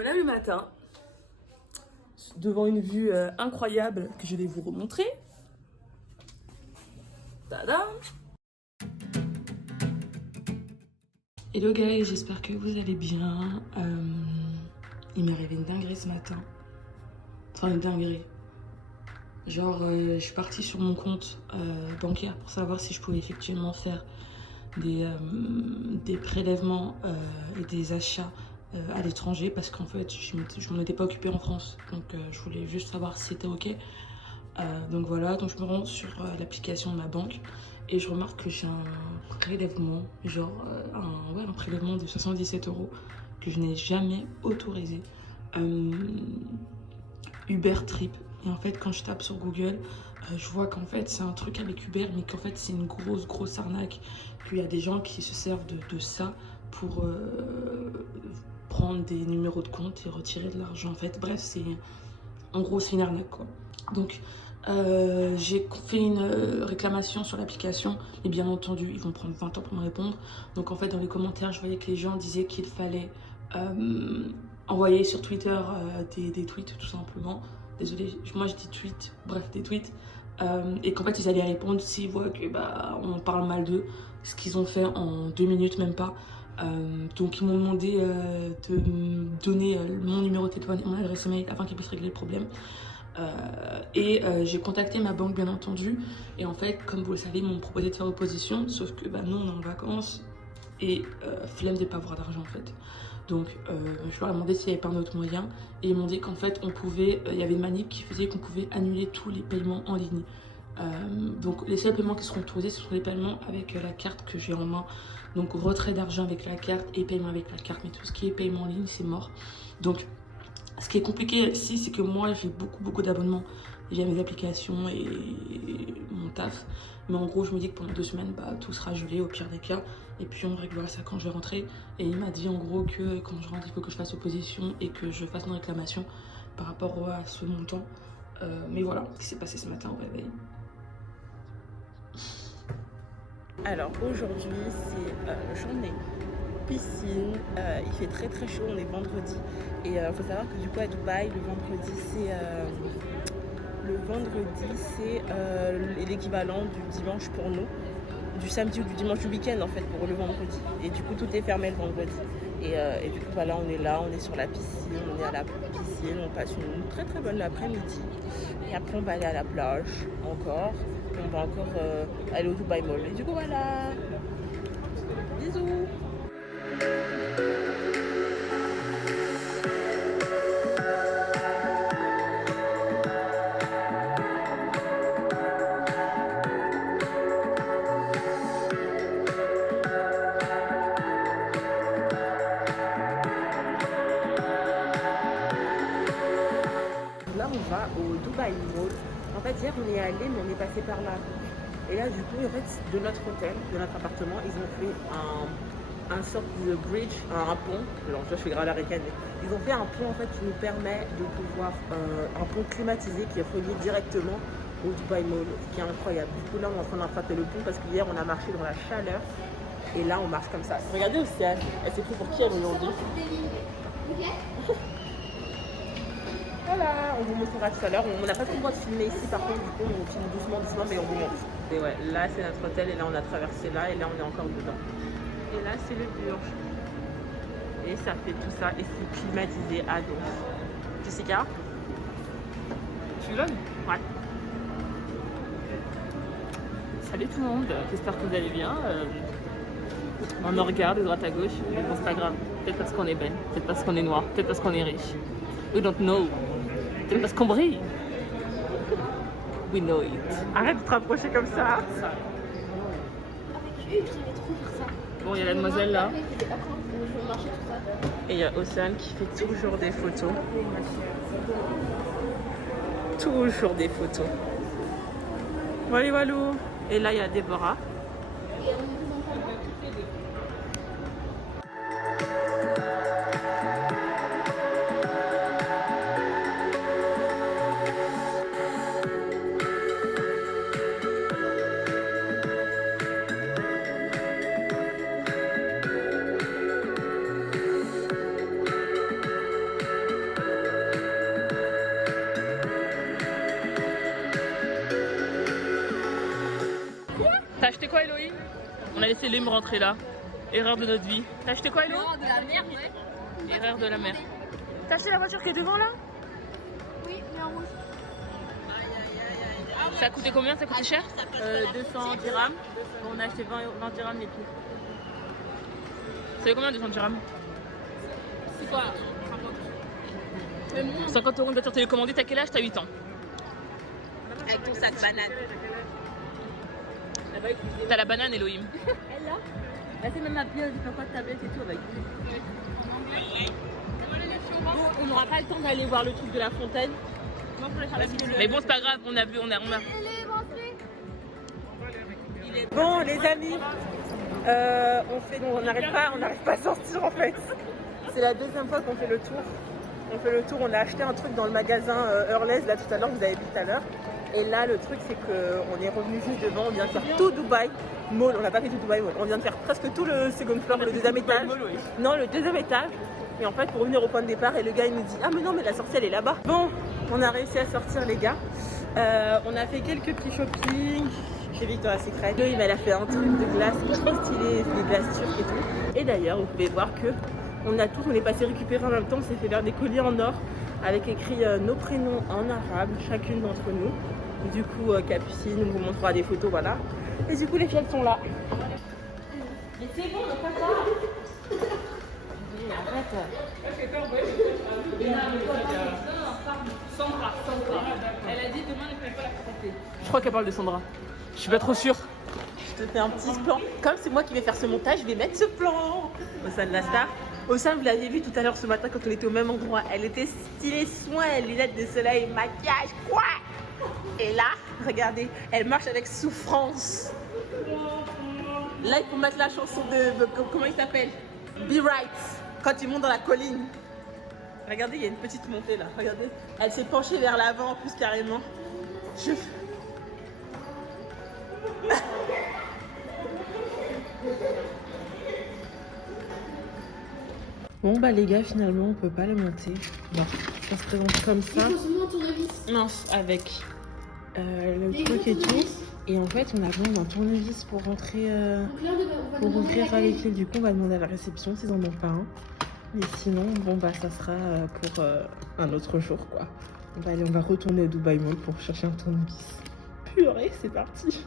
me lève le matin, devant une vue incroyable que je vais vous remontrer. Tada! Hello guys, j'espère que vous allez bien. Il m'est arrivé une dinguerie ce matin. Enfin une dinguerie. Genre je suis partie sur mon compte bancaire pour savoir si je pouvais effectivement faire des prélèvements et des achats à l'étranger parce qu'en fait je m'en étais pas occupée en France, donc je voulais juste savoir si c'était ok. Donc voilà, donc je me rends sur l'application de ma banque et je remarque que j'ai un prélèvement, genre un prélèvement de 77 € que je n'ai jamais autorisé. Uber Trip. Et en fait, quand je tape sur Google, je vois qu'en fait, c'est un truc avec Uber, mais qu'en fait, c'est une grosse arnaque. Qu'il y a des gens qui se servent de ça pour prendre des numéros de compte et retirer de l'argent. En fait, bref, en gros, c'est une arnaque, quoi. Donc, j'ai fait une réclamation sur l'application, et bien entendu, ils vont prendre 20 ans pour me répondre. Donc, en fait, dans les commentaires, je voyais que les gens disaient qu'il fallait envoyer sur Twitter des tweets, tout simplement. Désolée, moi je dis tweet, bref, des tweets. Et qu'en fait, ils allaient répondre s'ils voient que on parle mal d'eux, ce qu'ils ont fait en 2 minutes, même pas. Donc, ils m'ont demandé de me donner mon numéro de téléphone et mon adresse mail afin qu'ils puissent régler le problème. J'ai contacté ma banque, bien entendu. Et en fait, comme vous le savez, ils m'ont proposé de faire opposition, sauf que nous, on est en vacances et flemme de pas avoir d'argent, en fait. Donc, je leur ai demandé s'il n'y avait pas un autre moyen. Et ils m'ont dit qu'en fait, on pouvait, il y avait une manip qui faisait qu'on pouvait annuler tous les paiements en ligne. Donc, les seuls paiements qui seront autorisés, ce sont les paiements avec la carte que j'ai en main. Donc, retrait d'argent avec la carte et paiement avec la carte. Mais tout ce qui est paiement en ligne, c'est mort. Donc, ce qui est compliqué ici, c'est que moi, j'ai beaucoup d'abonnements. J'ai mes applications et mon taf. Mais en gros, je me dis que pendant 2 semaines, tout sera gelé au pire des cas. Et puis, on réglera ça quand je vais rentrer. Et il m'a dit en gros que quand je rentre, il faut que je fasse opposition et que je fasse une réclamation par rapport à ce montant. Mais voilà ce qui s'est passé ce matin au réveil. Alors aujourd'hui, c'est journée piscine, il fait très chaud, on est vendredi et il faut savoir que du coup à Dubaï le vendredi c'est l'équivalent du dimanche pour nous, du samedi ou du dimanche du week-end en fait pour le vendredi, et du coup tout est fermé le vendredi et du coup voilà, on est là, on est sur la piscine, on est à la piscine, on passe une très bonne après-midi et après on va aller à la plage encore et on va encore aller au Dubai Mall et du coup voilà, bisous. Là on va au Dubai Mall. En fait hier on est allé mais on est passé par là. Et là du coup en fait de notre hôtel, de notre appartement, ils ont fait un sorte de bridge, un pont. Alors je fais grave l'américaine. Ils ont fait un pont en fait qui nous permet de pouvoir un pont climatisé qui est relié directement au Dubai Mall, ce qui est incroyable. Du coup là on est en train d'attraper le pont parce qu'hier on a marché dans la chaleur et là on marche comme ça. Regardez Océane, elle s'est pris pour qui elle aujourd'hui? Voilà, on vous montrera tout à l'heure. On n'a pas trop le droit de filmer ici, par contre, du coup, on filme doucement, mais on vous montre. Et ouais, là, c'est notre hôtel, et là, on a traversé là, et là, on est encore dedans. Et là, c'est le Burj. Et ça fait tout ça, et c'est climatisé à dos. Jessica, tu vlogs? Ouais. Salut tout le monde, j'espère que vous allez bien. On me regarde de droite à gauche, mais bon, c'est pas grave. Peut-être parce qu'on est belle, peut-être parce qu'on est noir, peut-être parce qu'on est riche. We don't know. Peut-être parce qu'on brille. We know it. Arrête de te rapprocher comme ça. Bon, il y a la demoiselle là. Et il y a Océane qui fait toujours des photos. Toujours des photos. Walou walou. Et là, il y a Déborah. T'as acheté quoi, Eloï? On a laissé Eloï me rentrer là. Erreur de notre vie. T'as acheté quoi, Eloï? Erreur de la mer, ouais. Erreur de la mer. T'as acheté la voiture qui est devant là? Oui, mais en rouge. Ça a coûté combien? Ça a coûté cher? 200 dirhams. On a acheté 20 dirhams et tout. Ça fait combien 200 dirhams? C'est quoi? 50 € une voiture télécommandée, t'as quel âge? T'as 8 ans. Avec ton sac banane. T'as la banane, Elohim. Elle là? Elle c'est même ma pièce, j'ai pas de tablette et tout avec. Bon, on n'aura pas le temps d'aller voir le truc de la fontaine. Mais bon, c'est pas grave, on a vu, on a. Bon les amis, on n'arrive pas à sortir en fait. C'est la deuxième fois qu'on fait le tour. On a acheté un truc dans le magasin Hurlez là tout à l'heure, vous avez vu tout à l'heure. Et là le truc c'est qu'on est revenu juste devant, on vient de faire tout Dubaï Mall, on n'a pas fait tout Dubaï Mall, on vient de faire presque tout le second floor, le deuxième étage. Non, le deuxième étage. Et en fait pour revenir au point de départ et le gars il nous dit ah mais non mais la sortie elle est là-bas. Bon, on a réussi à sortir les gars. On a fait quelques petits shopping. Chez Victoria's Secret. Elle a fait un truc de glace trop stylé, des glaces turques et tout. Et d'ailleurs, vous pouvez voir que on est passé récupérer en même temps. On s'est fait faire des colliers en or avec écrit nos prénoms en arabe, chacune d'entre nous. Du coup, Capucine on vous montrera des photos, voilà. Et du coup, les filles sont là. Mais c'est bon, on n'a pas ça. Mais arrête. Sandra. Elle a dit demain ne fallait pas la contacter. Je crois qu'elle parle de Sandra. Je suis pas trop sûre. Je te fais un petit plan. Comme c'est moi qui vais faire ce montage, je vais mettre ce plan. Ossam de la star. Ossam, vous l'aviez vu tout à l'heure ce matin quand on était au même endroit. Elle était stylée, soin, lunettes de soleil, maquillage, quoi. Et là, regardez, elle marche avec souffrance. Là, il faut mettre la chanson de comment il s'appelle? Be Right. Quand ils montent dans la colline. Regardez, il y a une petite montée là. Regardez, elle s'est penchée vers l'avant en plus carrément. Bon bah les gars, finalement on peut pas le monter. Bon, ça se présente comme ça. Il faut seulement un tournevis. Mince, avec le truc et tout. Et en fait on a besoin d'un tournevis pour rentrer, Donc là, on va pour demander ouvrir à la avec elle. Du coup on va demander à la réception s'ils en ont pas un. Mais sinon, bon bah ça sera pour un autre jour quoi. On va retourner au Dubaï Mall pour chercher un tournevis. Purée, c'est parti.